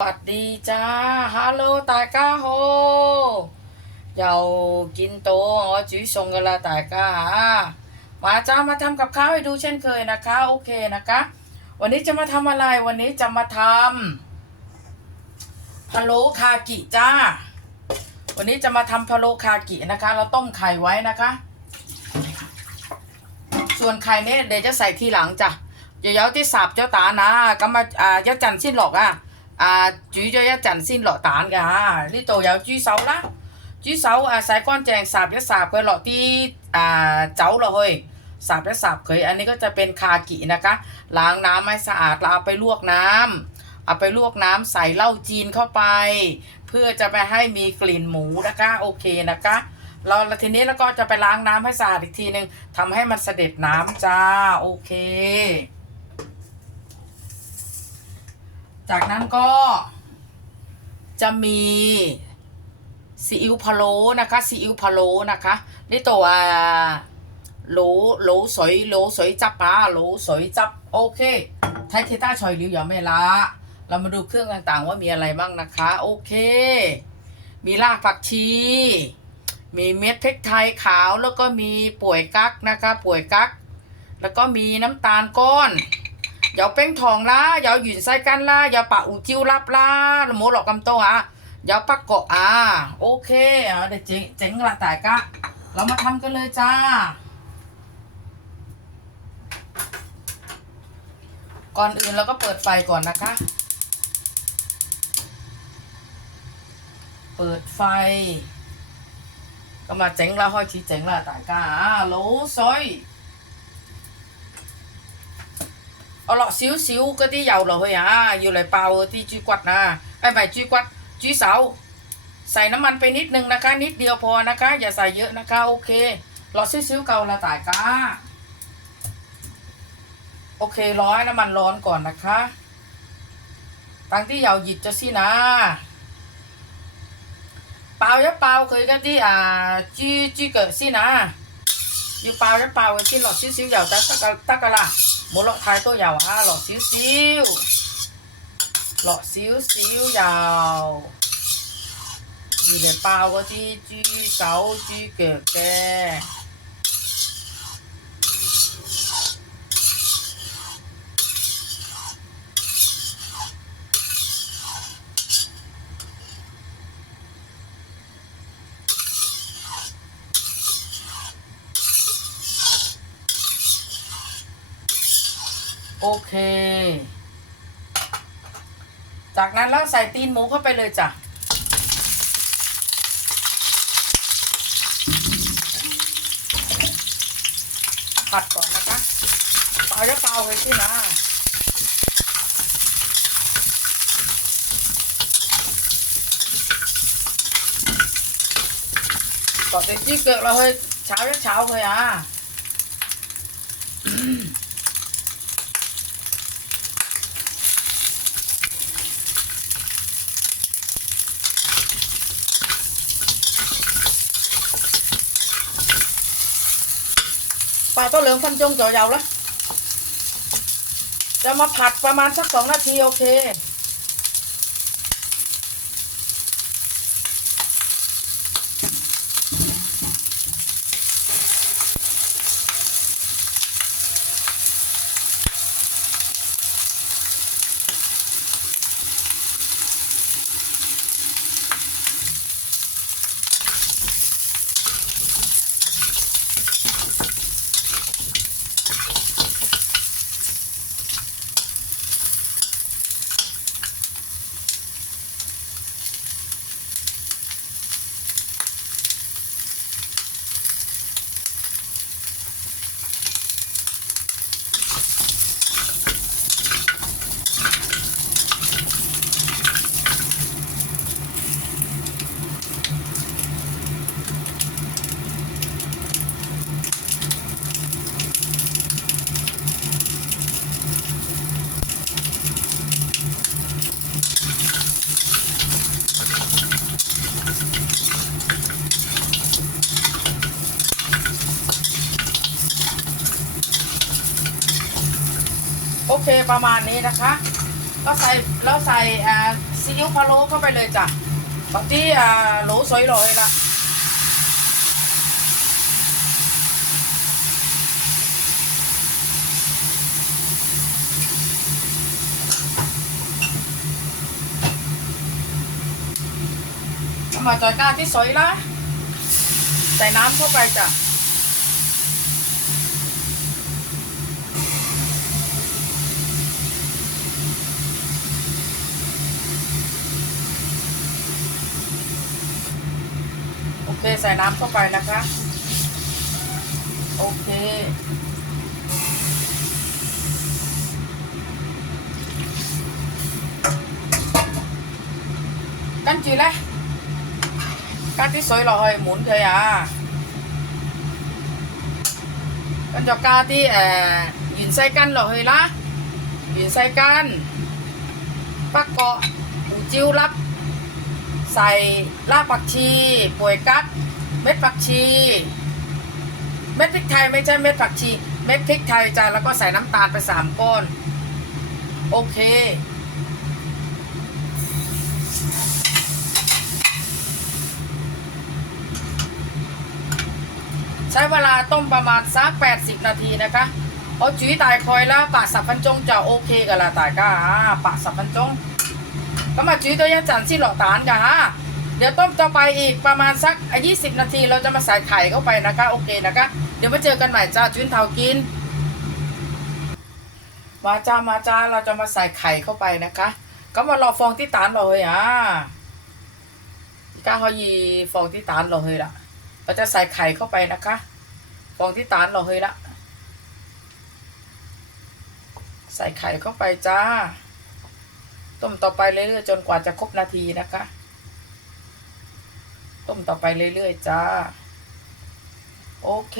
สวัสดีจ้า ฮัลโหล大家好又见到我煮餸噶啦大家มาจ้ามาทำกับข้าวให้ดูเช่นเคยนะคะ โอเคนะคะ วันนี้จะมาทำอะไร วันนี้จะมาทำพะโล้คากิจ้า วันนี้จะมาทำพะโล้คากินะคะ เราต้มไข่ไว้นะคะ ส่วนไข่เนี่ยเดี๋ยวจะใส่ทีหลังจ้ะเดี๋ยว有啲烚咗蛋啊，咁 à chú cho giá chảnh xin lọ tán cả đi tổ giáo chú sáu lá chú sáu à sài con chèn sạp giá sạp cái lọ tí à cháu สาบและสาบเคย อันนี้ก็จะเป็นคากินะคะ ล้างน้ํให้สะอาดเราเอาไปลวกน้ำเอาไปลวกน้ำใส่เหล้าจีนเข้าไป เพื่อจะไปให้มีกลิ่นหมูนะคะ โอเคนะคะเราทีนี้แล้วก็จะไปล้างน้ำให้สะอาดอีกทีหนึ่งทำให้มันเสด็จน้ำจ้า โอเค จากนั้นก็จะมีซีอิ๊วพะโล้นะคะซีอิ๊วพะโล้นะคะนี่ตัวหลูหลูสวยหลูสวยจับปลาหลูสวยจับโอเคไทยเคต้าชอยลิวอย่าไม่ละเรามาดูเครื่องต่างๆ ว่ามีอะไรบ้างนะคะ โอเค มีรากผักชี มีเม็ดพริกไทยขาวแล้วก็มีป่วยกักนะคะ ป่วยกัก แล้วก็มีน้ำตาลก้อน ยาวเป้งทองล่ายาวหยุ่นไซกันล่ายาวปะอูจิ้วลับล่โมหลอกกำโตอะยาปักเกาะอะโอเคอะเดี๋ยวเจ๋งละแต่ก็เรามาทำกันเลยจ้า ก่อนอื่นเราก็เปิดไฟก่อนนะคะ เปิดไฟ ก็มาเจ๋งละห้อยชีเจ๋งละแต่ก็อะโลซอย ở lọ xíu xíu cái tí dầu rồi à dù lại bao tí truy quạt nè ai phải truy quạt truy sáu ใส่น้ำมันไปนิดนึงนะคะ นิดเดียวพอนะคะ อย่าใส่เยอะนะคะ โอเคหลอดซิ้วเกาละตายก้าโอเคร้อยน้ำมันร้อนก่อนนะคะตังที่ยาวหยิดจะสินะเปล่ายะเปล่าเคยกันที่อ่าจุ้จุ้เกิดสินะอยู่เปล่ายะเปล่าที่หลอดซิ้วยาวตะตะกะตะกะละ 唔好落太多油啊，落少少，落少少油，要嚟爆嗰啲豬手豬腳嘅。 โอเค จากนั้นแล้วใส่ตีนหมูเข้าไปเลยจ้ะผัดก่อนนะคะเปลาจะเปล่าเลยสินะก็เป็นที่เกิดเราเฮ้ยเช้าเช้าเลยอะ ปลาตัวเหลืองฟันจงจ่อยาวแล้วจะมาผัดประมาณสักสองนาทีโอเค เคประมาณนี้นะคะ ก็ใส่แล้วใส่อ่าซีอิ๊วพะโล้เข้าไปเลยจ้ะบางทีอ่าโหลสวยลอยละมาจอยก้าที่สวยละใส่น้ำเข้าไปจ้ะ โอเคใส่น้ำเข้าไปนะคะ โอเค canh chị lấy cắt tí sôi rồi muốn thôi à canh cho ca tí à nhìn say canh rồi lá nhìn say canh bắt cọ hủ chiêu lắp ใส่รากผักชีป่วยกัด เม็ดผักชี เม็ดพริกไทยไม่ใช่เม็ดผักชี เม็ดพริกไทยจ้ะแล้วก็ใส่น้ำตาลไปสามก้อนโอเค ใช้เวลาต้มประมาณสัก 80 นาทีนะคะเอาจุ๋ยตายคอยแล้วปะสับพันจงจะโอเคกันละตายก้าปะสับพันจง ก็มาจุ๋ยตัวยันจันที่หลอกตานกันฮะเดี๋ยวต้มต่อไปอีกประมาณสัก 20 นาทีเราจะมาใส่ไข่เข้าไปนะคะโอเคนะคะ เดี๋ยวมาเจอกันใหม่จ้าจุ๋ยเทากิน มาจ้ามาจ้าเราจะมาใส่ไข่เข้าไปนะคะ ก็มารอฟองที่ตานเลยอะก้าเขายีฟองที่ตานเราเลยละเราจะใส่ไข่เข้าไปนะคะ ฟองที่ตานเราเฮยละใส่ไข่เข้าไปจ้า ต้มต่อไปเรื่อยๆจนกว่าจะครบนาทีนะคะ ต้มต่อไปเรื่อยๆจ้า โอเค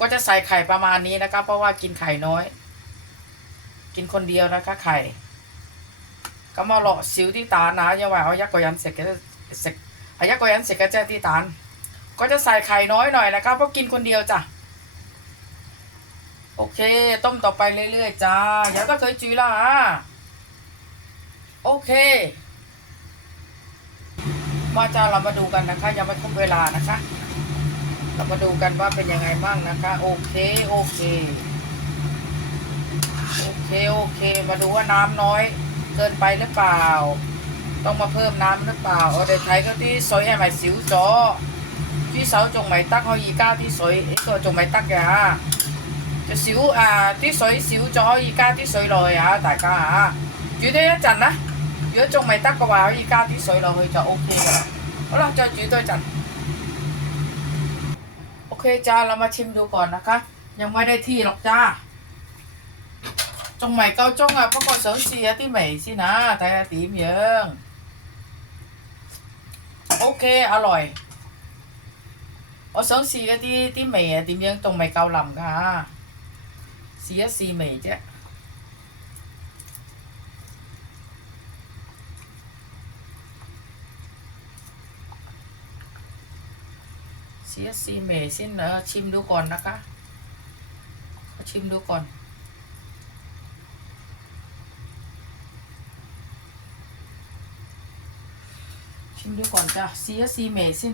ก็จะใส่ไข่ประมาณนี้นะคะ เพราะว่ากินไข่น้อย กินคนเดียวนะคะไข่ก็มาหล่อสิวที่ตานะย่าว่าเอายักษ์กอยันเสร็จก็เสร็จเอายักษ์กอยันเสร็จก็จะที่ตาน ก็จะใส่ไข่น้อยหน่อยนะคะเพราะกินคนเดียวจ้ะโอเค ต้มต่อไปเรื่อยๆจ้าอย่าก็เคยจีละโอเค มาจ้าเรามาดูกันนะคะยังไม่ครบเวลานะคะ เรามาดูกันว่าเป็นยังไงบ้างนะคะ โอเคโอเคโอเคโอเค มาดูว่าน้ำน้อยเกินไปหรือเปล่า ต้องมาเพิ่มน้ำหรือเปล่าเอาเด็กไทยก็ที่ซอยให้ใหม่สิวจอ ที่เสาจงใหม่ตักเขาอีก้าที่ซอยไอ้ตัวจงใหม่ตักแกฮะจะสิวอ่าที่ซอยสิวจออีก้าที่ซอยเลยอ่ะ大家啊煮多一陣啦如果仲未得嘅話可以加啲水落去就 OK 噶啦好啦再煮多一陣โอเคจ้าเรามาชิมดูก่อนนะคะ ยังไม่ได้ที่หรอกจ้า 仲未夠鐘啊，不過想試下啲味先嚇，睇下點樣。OK，อร่อย。 我想试嗰啲啲味啊，点样仲未够腍㗎吓，试一试味啫。试一试味先นะชิมดูก่อนนะคะชิมดูก่อน ชิมดูก่อนจ้ะซีอะซีเมสิจ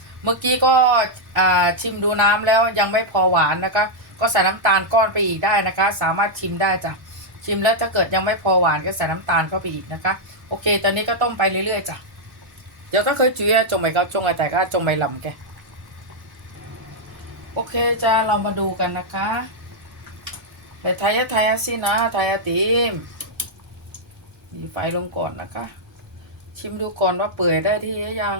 เมื่อกี้ก็ชิมดูน้ำแล้วยังไม่พอหวานนะคะ ก็ใส่น้ำตาลก้อนไปอีกได้นะคะ สามารถชิมได้จ้ะชิมแล้วถ้าเกิดยังไม่พอหวานก็ใส่น้ำตาลเข้าไปอีกนะคะ โอเค ตอนนี้ก็ต้มไปเรื่อยๆจ้ะเดี๋ยวก็เคยจุ้ยจงไม่ก็จงไอแต่ก็จงไม่ลำแกโอเคจ้าเรามาดูกันนะคะไปไทยะไทยะสินะไทยะตีมมีไฟลงก่อนนะคะ ชิมดูก่อนว่าเปื่อยได้ที่ยัง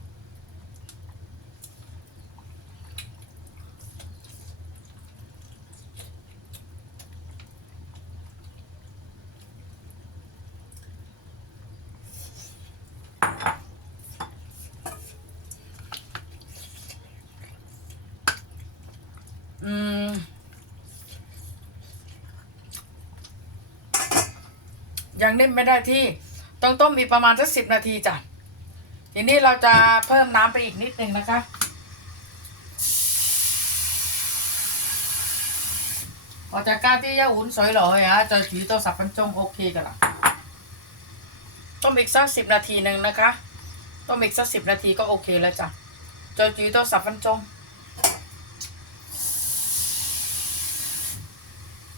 ยังนิ่มไม่ได้ที่ต้องต้มอีกประมาณสักสิบนาทีจ้ะทีนี้เราจะเพิ่มน้ำไปอีกนิดนึงนะคะ พอจากการที่ยาอุ่นสวยหล่อยฮะจะถือตัวสับปันจงโอเคกันละต้มอีกสักสิบนาทีหนึ่งนะคะ ต้มอีกสักสิบนาทีก็โอเคแล้วจ้ะจะถือตัวสับปันจง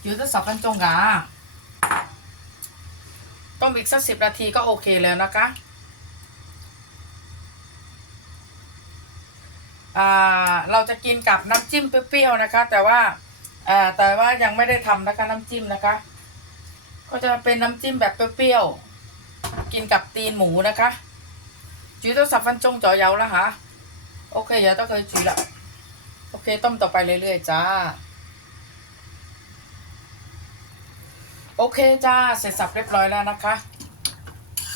ถือตัวสับปันจงกะ ต้มอีกสักสิบนาทีก็โอเคแล้วนะคะเราจะกินกับน้ำจิ้มเปรี้ยวๆนะคะ แต่ว่าแต่ว่ายังไม่ได้ทำนะคะน้ำจิ้มนะคะ ก็จะเป็นน้ำจิ้มแบบเปรี้ยวๆกินกับตีนหมูนะคะจุยต้งสับฟันจงจ่อเยาแล้วฮะโอเคอย่าต้องเคยจุยละโอเคต้มต่อไปเรื่อยๆจ้า โอเคจ้าเสร็จสับเรียบร้อยแล้วนะคะ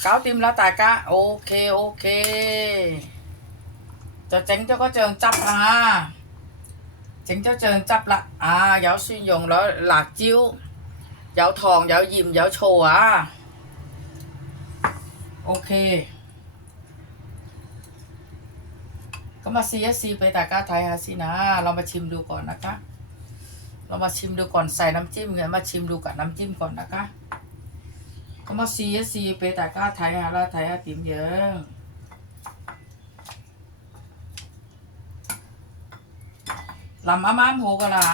เกาติมแล้วตากะโอเคโอเคจะเจ๋งเจ้าก็เจิงจับมาเจ๋งเจ้าเจิงจับละอ่าเยาซุยยงแล้วหลากจิ้วเยาทองเยายิมเยาโชวอะโอเคก็มาซีเอสซีไปตากาไทยฮาซินะ เรามาชิมดูก่อนนะคะ เรามาชิมดูก่อนใส่น้ำจิ้มเงี้ยมาชิมดูกับน้ำจิ้มก่อนนะคะก็มาซีซีเปตาก้าไทยฮาราไทยฮาติมเยอะลำอ้ามามหูกะละ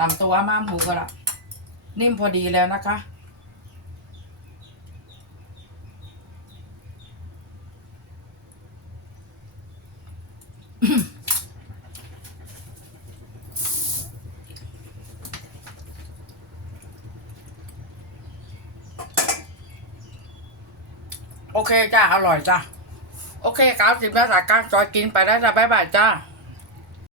ลำตัวอ้ามามหูกะละนิ่มพอดีแล้วนะคะ เคจ้า อร่อยจ้า โอเคครับสิบแล้วจากการจอยกินไปได้จ้าบ๊ายบายจ้า